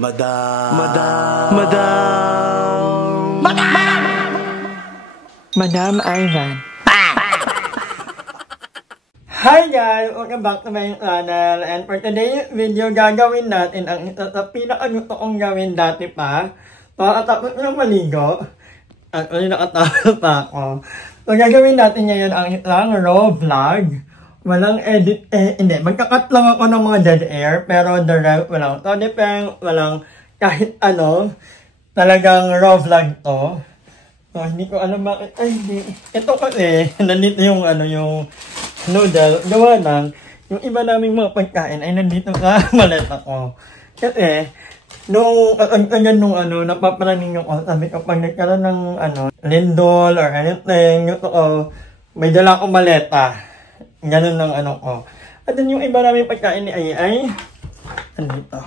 Madam. Madam Ivan. Hi guys! Welcome back to my channel. And for today's video, gagawin natin ang isa sa pinaka-gusto kong gawin dati pa. Tapos ng maligo. At nakatapos pa ako. So gagawin natin ngayon ang isang raw vlog. Walang edit, hindi. Magkakat lang ako ng mga dead air. Pero the rest, walang sound effect, walang kahit ano. Talagang raw vlog to. So hindi ko alam bakit. Ay, hindi. Ito kasi, nandito yung yung noodle, gawa lang, yung iba naming mga pagkain ay nandito sa maleta ko. Kasi, nung napaparaning yung sabi ko, pag nagkaroon ng lindol or anything, may dala akong maleta. Ganun ng ko. At then yung iba naming pagkain ni ay nandito.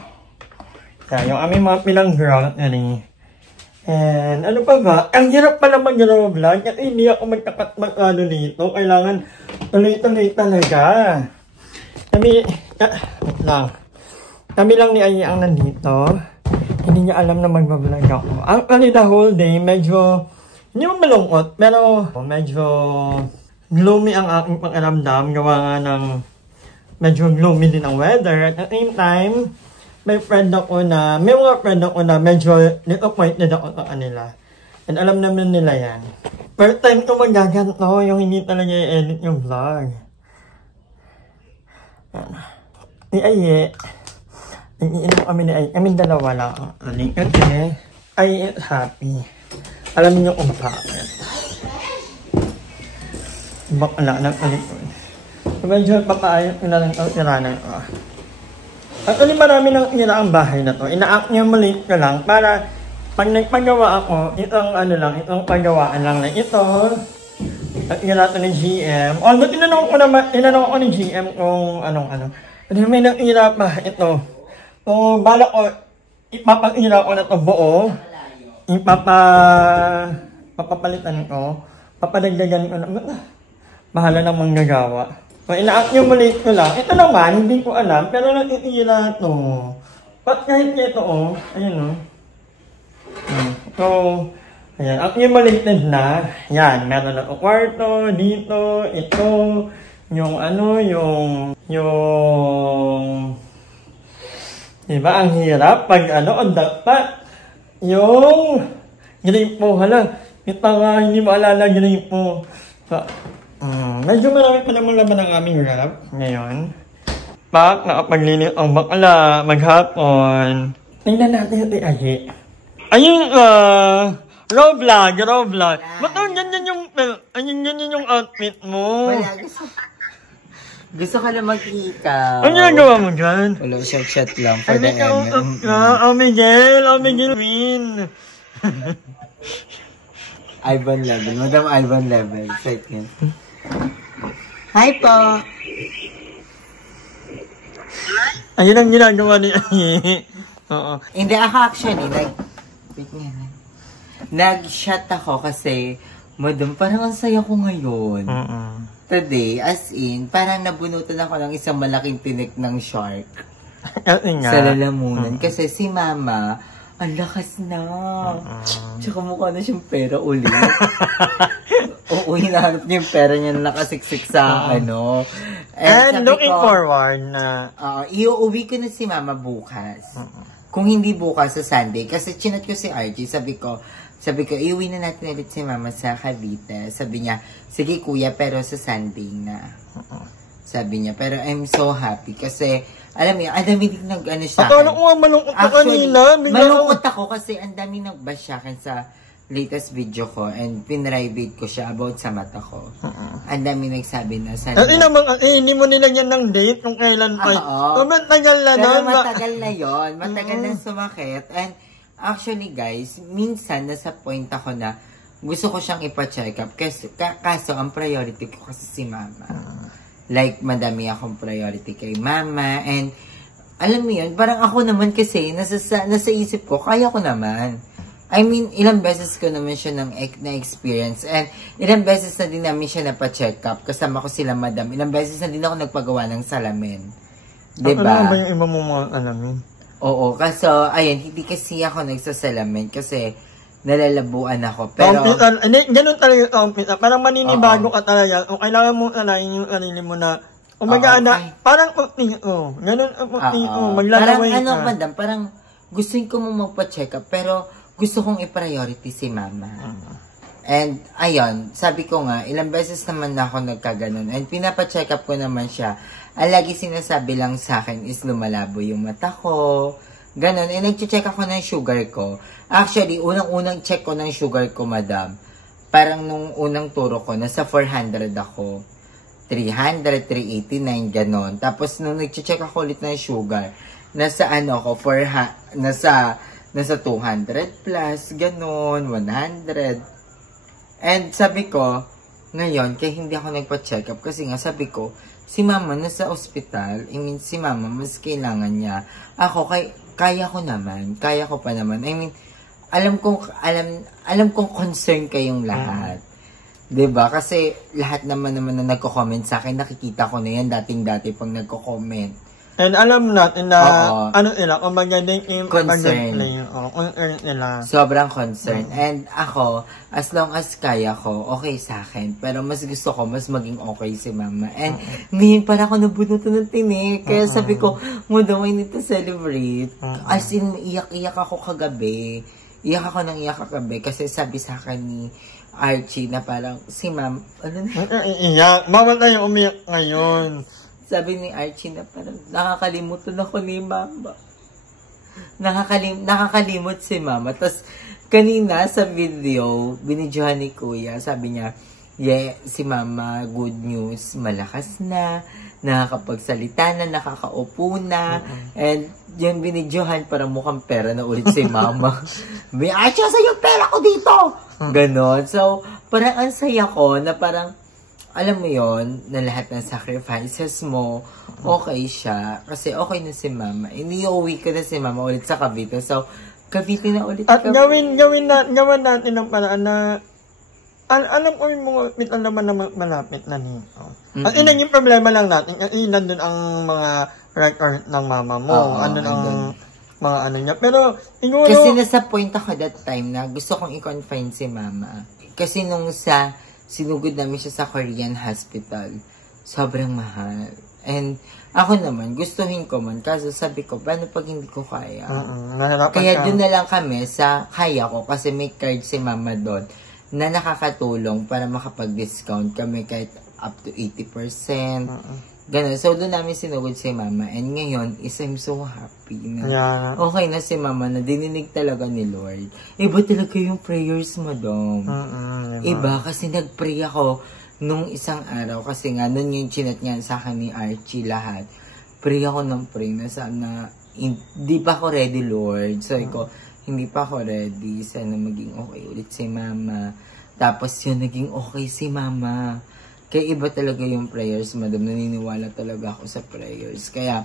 Kaya yung aming mga pinang-ground na rin. And ano pa ba? Ang hirap pala mag-raw vlog kasi hindi ako magkakat dito. Kailangan tuloy-tuloy talaga. Kami lang ni Ay ang nandito. Hindi niya alam na mag-vlog ako. Actually, the whole day, medyo, hindi mo malungkot, pero medyo gloomy ang aking pakiramdam. Gawa nga ng medyo gloomy din ang weather. At the same time, may mga friend ako na medyo disappointed ako sa kanila. And alam naman nila yan. First time ko magaganto, yung hindi talaga i-edit yung vlog. Ni Aye, nag-iinom kami ni Aye. Kaming dalawa lang. Kasi, Aye is happy. Alam niyo kung bakit. Bakla ng alikod. Medyo papaayos ko na lang ang tiranan ko. Actually, marami nang inira ang bahay na to. Ina-act niya maliit ko lang para pag nagpagawa ako, itong paggawaan lang na ito. At inira ito ni GM. Although, tinanong ko ni GM kung anong. At may nang-ira pa ito. So, bala ko, ipapag-ira ko na ito buo. Papapalitan ko. Papadagdagan ko na. Bahala namang gagawa. So, ina-accumulate ko lang. Ito naman, hindi ko alam, pero natitira ito. But kahit ito, ayun So, ayan, accumulated na. Yan, meron na ito kwarto, dito, ito, yung diba, ang hirap pag dapat, yung gripo, ito nga, hindi mo alala gripo. So, medyo marami pa naman laman ang aming rap ngayon. Nakapaglinis ang bakla, maghapon. Tingnan natin ito Aye. Ayun, raw vlog. Ba't ganyan yung outfit mo? Wala, gusto ka lang mag-ikaw. Ano ginagawa mo dyan? Wala, shot lang for the end. Miguel win. Ivan level, Madam Ivan level. Second. Hi po! Ayun ang ginagawa ni Aye. Oo. Hindi ako actually, nag-shot ako kasi, Madam, parang ang saya ko ngayon. Today, as in, parang nabunutan ako ng isang malaking tinik ng shark. Sa lalamunan. Kasi si Mama, ang lakas na. Tsaka mukha na siyang pera ulit. Oo, hinahanap niya yung pera niya na nakasiksik sa And looking forward na iuwi ko na si Mama bukas. Kung hindi bukas sa Sunday. Kasi chinat ko si RJ. Sabi ko, iuwi na natin ulit si Mama sa Cavite. Sabi niya, sige kuya, pero sa Sunday na. Sabi niya, pero I'm so happy kasi alam mo, ang dami din siya. Akala ko nga malungkot ka kanina. Malungkot ako kasi ang dami nag-bash siya sa latest video ko and pinrivate ko siya about sa mata ko. Ang dami nagsabi na sana. Hindi mo nilagyan ng date kung kailan pa. Oo. Matagal na pero matagal na yun. Matagal na sumakit. And actually guys, minsan nasa point ako na gusto ko siyang ipa-check up. Kaso ang priority ko kasi si Mama. Like, madami akong priority kay Mama. And, alam mo yun, parang ako naman kasi, nasa isip ko, kaya ko naman. I mean, ilang beses ko naman siya na-experience. And, ilang beses na din namin siya napa-check up. Kasama ko sila, Madam. Ilang beses na din ako nagpagawa ng salamin. Diba? Ano ba yung iba mong mga alamin? Oo, kaso, ayun, hindi kasi ako nagsasalamin kasi nalalabuan ako. Pero, ganun talaga yung outfit. Parang maninibago ka talaga. O kailangan mo alayin yung sarili mo na, okay. parang ganun maglalaway ka. Parang madam, parang gusto ko mo magpa-check up, pero gusto kong i-priority si mama. And, ayun, sabi ko nga, ilang beses naman na ako nagkaganon. And pinapa-check up ko naman siya. Ang lagi sinasabi lang sa akin is lumalabo yung mata ko. Ganon. And nag-check ako ng sugar ko. Actually, unang-unang check ko ng sugar ko, madam. Parang nung unang turo ko, nasa 400 ako. 300, 389, ganon. Tapos nung nag-check ako ulit ng sugar, nasa nasa 200 plus, ganon, 100. And sabi ko, ngayon, kaya hindi ako nagpa-check up kasi nga sabi ko, si mama nasa ospital, I mean, si mama mas kailangan niya. Ako, kaya ko pa naman. I mean, alam kong concern kayong lahat. 'Di ba? Kasi lahat naman na nagko-comment sa akin, nakikita ko na yan dating-dati pang nagko-comment. And alam natin na, kung magaling yung concern. Nila. Sobrang concern. And ako, as long as kaya ko, okay sa akin. Pero mas gusto ko, mas maging okay si mama. And ngayon para ako nabunutan ng tinik. Kaya sabi ko, mo daw, I need to celebrate. As in, iyak-iyak ako kagabi. Iyak ako kagabi. Kasi sabi sa akin ni Archie na parang, si ma'am, iyak. Bawal tayo umiyak ngayon. Sabi ni Archie na parang nakakalimutan ako ni mama. Nakakalimot si mama. Tapos kanina sa video, binidyohan ni kuya, sabi niya, si mama, good news, malakas na, nakakapagsalita na, nakakaupo na, and yung binidyohan parang mukhang pera na ulit si mama. Archie, sa yung pera ko dito! Ganon. So, parang ang saya ko na parang, alam mo yon na lahat ng sacrifices mo, okay siya. Kasi okay na si mama. Iniuwi ko na si mama ulit sa Cavite. So, Cavite na ulit at gawin natin ang paraan na, alam ko yung mga naman na malapit na nito. At yun yung problema lang natin. Nandun ang mga record ng mama mo. Mga niya. Pero, siguro, kasi nasa point ako that time na gusto kong i-confine si mama. Kasi nung sinugod namin siya sa Korean hospital. Sobrang mahal. And ako naman, gustuhin ko man. Kaso sabi ko, paano pag hindi ko kaya? Kaya doon na lang kami sa kaya ko. Kasi may card si mama doon na nakakatulong para makapag-discount kami kahit up to 80%. Ganun. So, doon namin sinugod si mama. And ngayon, I'm so happy na okay na si mama na dininig talaga ni Lord. Iba talaga yung prayers, madam. Iba, kasi nag-pray ako nung isang araw. Kasi nga, nun yung chinat niya sa akin ni Archie lahat. Pray ako ng pray na sana, hindi pa ako ready, Lord. Sabi ko, hindi pa ako ready. Sana maging okay ulit si mama. Tapos yun, naging okay si mama. Kaya iba talaga yung prayers, madam. Naniniwala talaga ako sa prayers. Kaya,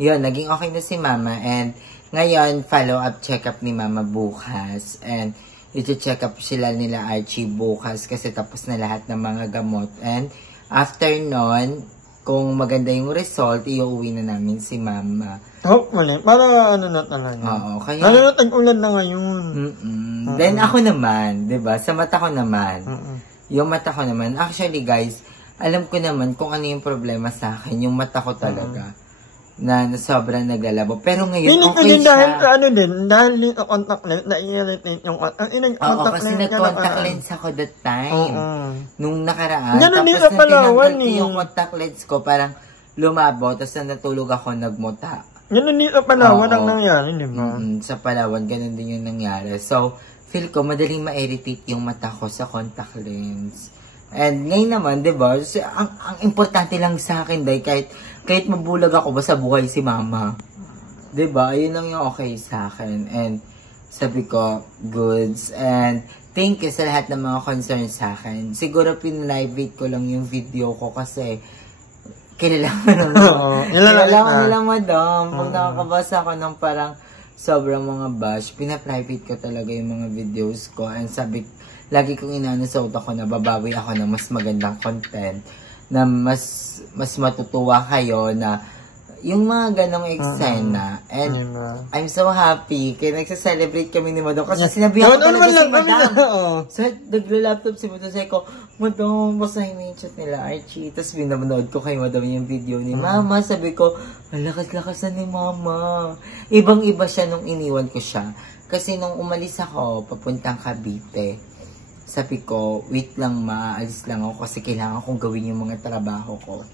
yun, naging okay na si mama. And, ngayon, follow-up check-up ni mama bukas. And, i-check up sila nila Archie bukas kasi tapos na lahat ng mga gamot. And, after nun, kung maganda yung result, iuwi na namin si mama. Hopefully, para na talaga. Oo, kaya... Lalo na tag-ulan na ngayon. Then, ako naman, diba? Sa mata ko naman. Yung mata ko naman, actually guys, alam ko naman kung ano yung problema sa akin, yung mata ko talaga, na sobrang naglalabo. Pero ngayon, okay siya. Dahil contact lens, na-irritate yung contact lens. Oo, kasi nag-contact lens ako that time. Nung nakaraan. Ganun din tapos sa Palawan ko yung contact lens ko, parang lumabo, tapos na natulog ako, nagmuta. Ganun din sa Palawan ang nangyari, di ba? Sa Palawan, ganun din yung nangyari. So, feel ko, madaling ma-irritate yung mata ko sa contact lens. And ngayon naman, diba, ang importante lang sa akin, dahil kahit mabulag ako, basta buhay si mama. Diba, yun lang yung okay sa akin. And sabi ko, goods. And thank you sa lahat ng mga concerns sa akin. Siguro pinalivate ko lang yung video ko kasi kailangan nila, madam. Pag nakakabasa ako ng parang sobrang mga bash, pina-private ko talaga yung mga videos ko. And sabi, lagi kong inaano sa utak ko na babawi ako ng mas magandang content, na mas matutuwa kayo, na yung mga ganong eksena. And I'm so happy. Kaya nagsa-celebrate kami ni Madam. Kasi sinabihan ko talaga si Madam. So, nagla-laptop si Madam. Sabi ko, Madam, basahin mo yung chat nila, Archie. Tapos binamanood ko kay Madam yung video ni Mama. Sabi ko, lakas-lakas na ni Mama. Ibang-iba siya nung iniwan ko siya. Kasi nung umalis ako, papuntang Cavite, sabi ko, wait lang maalis lang ako kasi kailangan kong gawin yung mga trabaho ko.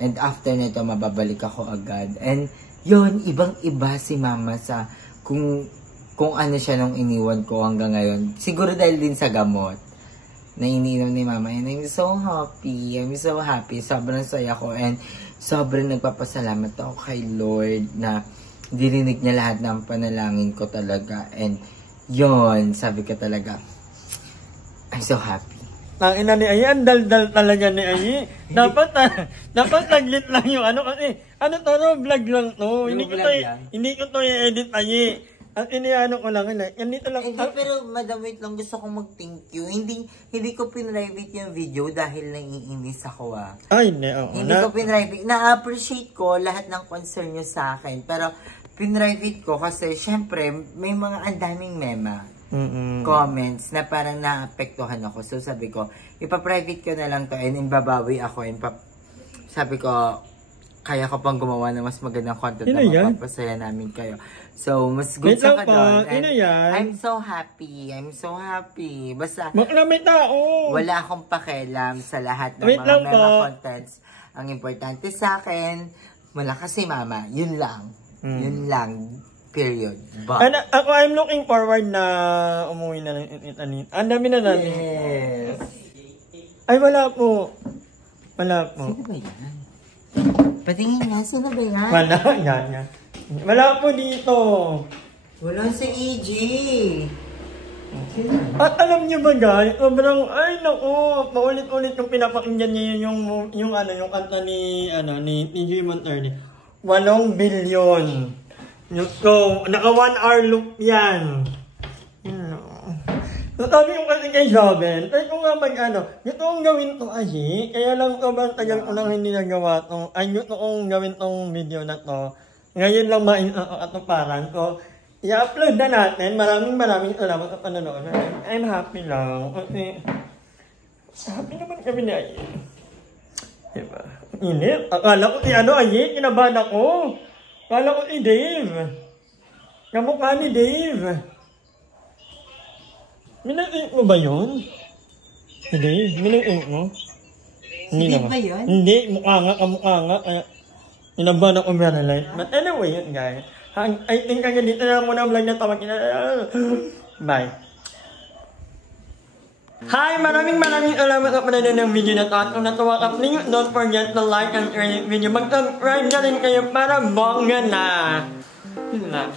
And after nito, mababalik ako agad. And yun, ibang-iba si Mama sa kung ano siya nung iniwan ko hanggang ngayon. Siguro dahil din sa gamot na ininom ni Mama. And I'm so happy. I'm so happy. Sobrang saya ko. And sobrang nagpapasalamat ako kay Lord na dirinig niya lahat ng panalangin ko talaga. And yun, sabi ko talaga, I'm so happy. Ang ina ni Ayi, ang daldal talaga ni Ayi. Dapat naglit lang yung ano kasi, ano to, vlog lang to. Hindi ko to i-edit Ayi. Ang iniano ko lang, ganito lang. Hindi, pero Madam, wait lang, gusto kong mag-thank you. Hindi ko pinrivate yung video dahil naiinis ako Ay, hindi, oo. Hindi ko pinrivate. Na-appreciate ko lahat ng concern nyo sa akin. Pero pinrivate ko kasi, syempre, may mga andaming mema. Comments na parang naapektuhan ako. So sabi ko, ipa-private ko na lang to and imbabawi ako and sabi ko, kaya ko pang gumawa ng mas magandang content na mapapasaya namin kayo. So, mas good sa ka doon. I'm so happy. I'm so happy. Basta, may tao. Wala akong pakialam sa lahat ng mga mema contents. Ang importante sa akin, malakas si Mama. Yun lang. Yun lang. Period. And I'm looking forward na umuwi na ng Italy. Ang dami na natin. Yes. Ay, wala po. Wala po. Sino ba yan? Patingin nga, sino ba yan? Wala, yan. Wala po dito. Wala si EJ. At alam niyo ba guys, sobrang, ay naku, paulit-ulit yung pinapakinggan niya yung kanta ni EJ Monterde. 8 billion. So, naka 1 hour loop yan. So, sabi ko kasi kay Joven, kaya ko nga gusto kong gawin to Ayi, kaya lang sobrang tagal ko nang hindi nagawa to, ay gusto kong gawin tong video na to. Ngayon lang makatuparan. So, i-upload na natin. Maraming salamat sa panonood. I'm happy lang. Kasi, happy naman kami ni Ayi. Diba? Init. Akala ko si Ayi, kinabahan ako. Akala ko si Dave. Kamukha ni Dave. Minag-ink mo ba yun? Si Dave, minag-ink mo? Si Dave ba yun? Hindi, kamukha nga. Kaya, inabahan ako very light. But anyway, yun guys. I think hanggang dito na muna vlog na tawag. Bye. Hi! Maraming salamat sa panonood ng video na to. At kung natuwa ka, please don't forget to like and share the video. Mag-subscribe na rin kayo para bongga na. Yun lang.